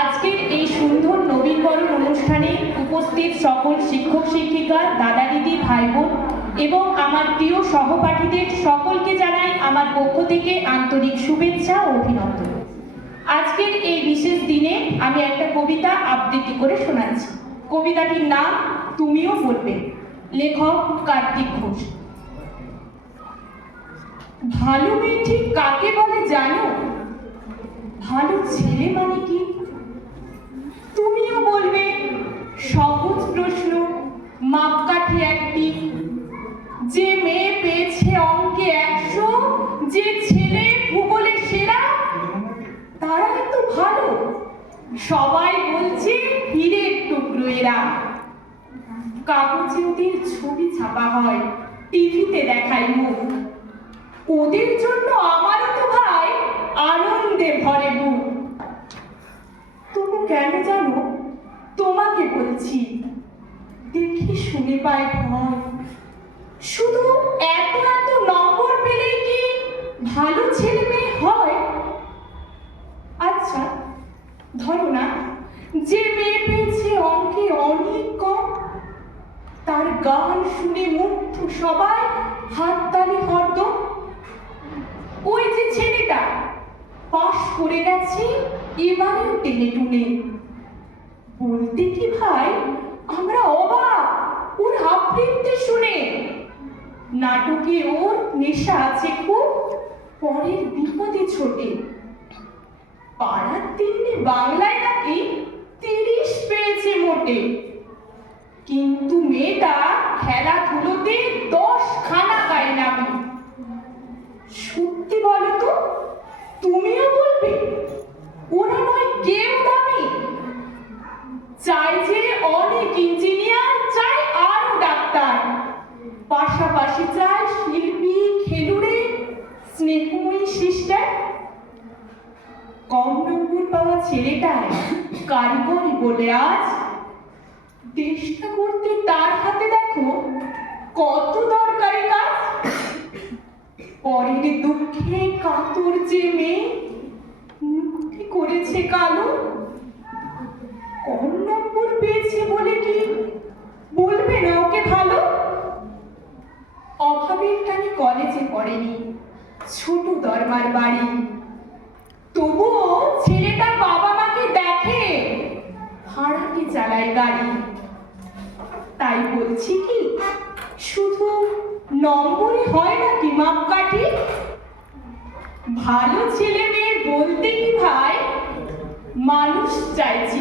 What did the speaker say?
আজকের এই সুন্দর নবীনবরণ অনুষ্ঠানে উপস্থিত সকল শিক্ষক শিক্ষিকা, দাদা দিদি, ভাই বোন এবং আমার প্রিয় সহপাঠীদের সকলকে জানাই আমার পক্ষ থেকে আন্তরিক শুভেচ্ছা ও অভিনন্দন। আজকের এই বিশেষ দিনে আমি একটা কবিতা আবৃত্তি করে শোনাচ্ছি। কবিতাটির নাম তুমিও বলবে। লেখক কার্তিক ঘোষ। ভালো মেয়ে ঠিক কাকে বলে জানো? ভালো ছেলে মানে কি যে ছেলে ভূগোলে সেরা তারাই তো ভালো। সবাই বলছে, হীরের টুকরো এরা। কাগজে ওদের ছবি ছাপা হয়, টিভিতে দেখায় মুখ। ওদের জন্য আমারও তো ভাই আনন্দে ভরে বুক তুমি কেন জানো, তোমাকে বলছি, দেখি শুনে পায় ভয়। শুধু ধরো না, যে মেয়ে পেয়েছে অঙ্কে অনেক কম, তার গান শুনে মুগ্ধ সবাই হাততালি হরদম ওই যে ছেলেটা, পাশ করে গেছে এবারেও টেনে টুনে। বলতে কি ভাই, আমরা অবাক, ওর আবৃত্তি শুনে। নাটকে ওর নেশা আছে খুব, পরের বিপদে ছোটে। পাড়ার তিনটি বাংলায় নাকি তিরিশ পেয়েছে মোটে। কিন্তু মেয়েটা খেলাধুলোতে দশ খানা গায়ে নামি সত্যি বলো তো, তুমিও বলবে, ওরা নয় কেউ দামি। চাই যে অনেক ইঞ্জিনিয়ার, চাই আরও ডাক্তার। পাশাপাশি চাই শিল্পী, খেলুড়ে, স্নেহময়ী সিস্টার কম নম্বর পাওয়া ছেলেটাই কারিগরি বলে আজ দেশটা করতে তার হাতে দেখো কত দরকারি কাজ। পরের দুঃখে কাতর যে মেয়ে, মুক্তি করেছে কালো। কম নম্বর পেয়েছে বলে কি বলবে না ওকে ভালো? অভাবের টানে কলেজে পড়েনি, ছোট দরবার বাড়ি। তবুও ছেলেটা বাবা মাকে দেখে? ভাড়াকে চালায় গাড়ি? তাই বলছি কি, শুধু নম্বরে হয় নাকি মাপকাঠি? ভালো ছেলে মেয়ে বলতে কি ভাই? মানুষ চাইছি